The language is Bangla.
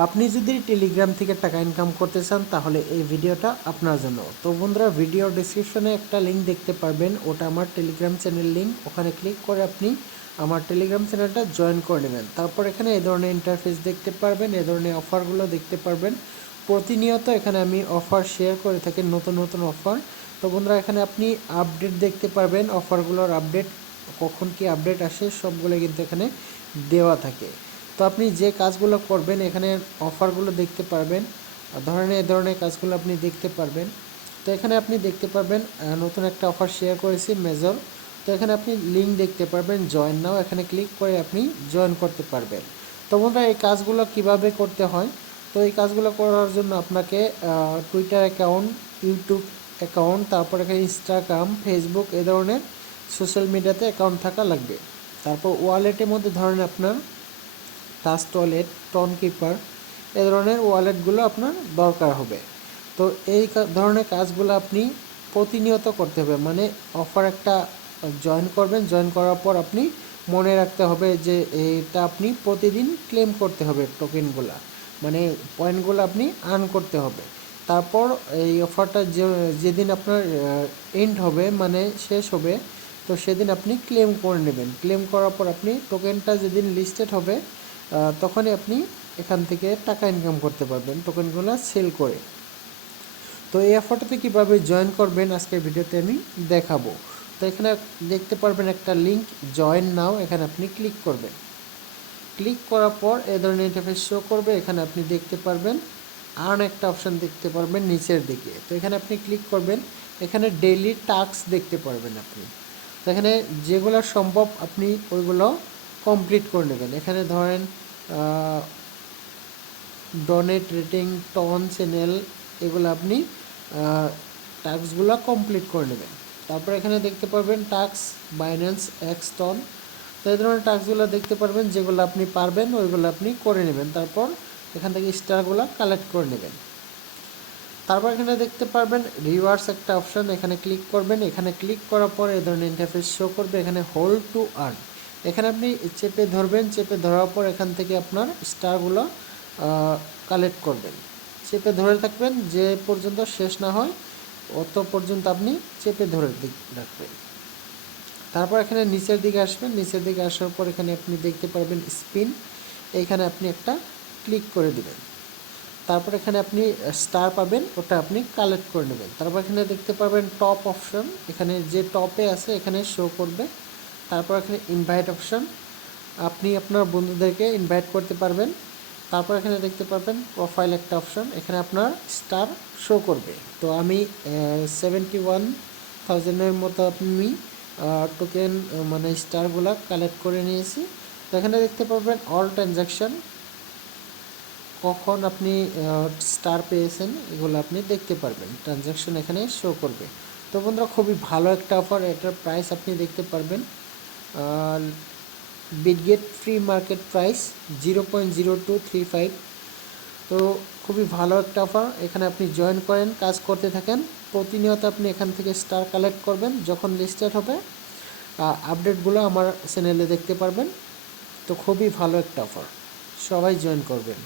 আপনি যদি টেলিগ্রাম থেকে টাকা ইনকাম করতে চান তাহলে এই ভিডিওটা আপনার জন্য। তো বন্ধুরা, ভিডিও ডেসক্রিপশনে একটা লিঙ্ক দেখতে পারবেন, ওটা আমার টেলিগ্রাম চ্যানেল লিঙ্ক। ওখানে ক্লিক করে আপনি আমার টেলিগ্রাম চ্যানেলটা জয়েন করে নেবেন। তারপর এখানে এই ধরনের ইন্টারফেস দেখতে পারবেন, এই ধরনের অফারগুলো দেখতে পারবেন। প্রতিনিয়ত এখানে আমি অফার শেয়ার করে থাকি, নতুন নতুন অফার। তো বন্ধুরা, এখানে আপনি আপডেট দেখতে পারবেন, অফারগুলোর আপডেট, কখন কি আপডেট আসে সবগুলো কিন্তু এখানে দেওয়া থাকে। তো আপনি যে কাজগুলো করবেন এখানে অফারগুলো দেখতে পারবেন, ধরেন এই ধরনের কাজগুলো আপনি দেখতে পারবেন। তো এখানে আপনি দেখতে পারবেন নতুন একটা অফার শেয়ার করেছি মেজর। তো এখানে আপনি লিঙ্ক দেখতে পারবেন, জয়েন নাও, এখানে ক্লিক করে আপনি জয়েন করতে পারবেন। তো বন্ধুরা, এই কাজগুলো কিভাবে করতে হয়? তো এই কাজগুলো করার জন্য আপনাকে টুইটার অ্যাকাউন্ট, ইউটিউব অ্যাকাউন্ট, তারপর এখানে ইনস্টাগ্রাম, ফেসবুক, এ ধরনের সোশ্যাল মিডিয়াতে অ্যাকাউন্ট থাকা লাগবে। তারপর ওয়ালেটের মধ্যে ধরেন আপনার ট্রাস্ট ওয়ালেট, টন কিপার, এ ধরনের ওয়ালেটগুলো আপনার দরকার হবে। তো এই ধরনের কাজগুলো আপনি প্রতিনিয়ত করতে হবে, মানে অফার একটা জয়েন করবেন, জয়েন করার পর আপনি মনে রাখতে হবে যে এটা আপনি প্রতিদিন ক্লেম করতে হবে, টোকেনগুলো মানে পয়েন্টগুলো আপনি আর্ন করতে হবে। তারপর এই অফারটা যেদিন আপনার এন্ড হবে, মানে শেষ হবে, তো সেদিন আপনি ক্লেম করে নেবেন। ক্লেম করার পর আপনি টোকেনটা যেদিন লিস্টেড হবে তখনই আপনি এখান থেকে টাকা ইনকাম করতে পারবেন টোকেনগুলো সেল করে। তো এই অফারটাতে কীভাবে জয়েন করবেন আজকের ভিডিওতে আমি দেখাবো। তো এখানে দেখতে পারবেন একটা লিঙ্ক, জয়েন নাও, এখানে আপনি ক্লিক করবেন। ক্লিক করার পর এই ধরনের ইন্টারফেস শো করবে। এখানে আপনি দেখতে পারবেন আর্ন একটা অপশান দেখতে পারবেন নিচের দিকে। তো এখানে আপনি ক্লিক করবেন, এখানে ডেইলি টাস্ক দেখতে পারবেন আপনি। তো এখানে যেগুলো সম্ভব আপনি ওইগুলো কমপ্লিট করে নেবেন। এখানে ধরেন ডোনেট, রেটিং, টন, চ্যানেল, এগুলো আপনি টাস্কগুলো কমপ্লিট করে নেবেন। তারপর এখানে দেখতে পারবেন টাস্ক, বাইন্যান্স, এক্স, টন। তো এই ধরনের টাস্কগুলো দেখতে পারবেন, যেগুলো আপনি পারবেন ওইগুলো আপনি করে নেবেন। তারপর এখান থেকে স্টারগুলো কালেক্ট করে নেবেন। তারপর এখানে দেখতে পারবেন রিওয়ার্ডস একটা অপশান, এখানে ক্লিক করবেন। এখানে ক্লিক করার পর এই ধরনের ইন্টারফেস শো করবে। এখানে হোল্ড টু আর্ন, এখানে আপনি চেপে ধরবেন। চেপে ধরার পর এখান থেকে আপনার স্টারগুলো কালেক্ট করবেন। চেপে ধরে থাকবেন, যে পর্যন্ত শেষ না হয় অত পর্যন্ত আপনি চেপে ধরে রাখবেন। তারপর এখানে নিচের দিকে আসবেন। নিচের দিকে আসার পর এখানে আপনি দেখতে পারবেন স্পিন, এইখানে আপনি একটা ক্লিক করে দিবেন। তারপর এখানে আপনি স্টার পাবেন, ওটা আপনি কালেক্ট করে নেবেন। তারপর এখানে দেখতে পারবেন টপ অপশন, এখানে যে টপে আছে এখানে শো করবে। তারপর এখানে ইনভাইট অপশন, আপনি আপনার বন্ধুদেরকে ইনভাইট করতে পারবেন। তারপর এখানে দেখতে পারবেন প্রোফাইল একটা অপশন, এখানে আপনার স্টার শো করবে। তো আমি 71,000-এর মতো আমি টোকেন মানে স্টারগুলো কালেক্ট করে নিয়েছি। তো এখানে দেখতে পারবেন অল ট্রানজ্যাকশন, কখন আপনি স্টার পেয়েছেন এগুলো আপনি দেখতে পারবেন, ট্রানজ্যাকশন এখানে শো করবে। তো বন্ধুরা, খুবই ভালো একটা অফার, এটার প্রাইস আপনি দেখতে পারবেন। Bitget free market price 0.0235। তো খুবই ভালো একটা অফার, এখানে আপনি জয়েন করেন, কাজ করতে থাকেন, প্রতিনিয়ত আপনি এখান থেকে স্টার কালেক্ট করবেন। যখন লিস্টেড হবে আপডেটগুলো আমার চ্যানেলে দেখতে পারবেন। তো খুবই ভালো একটা অফার, সবাই জয়েন করবেন।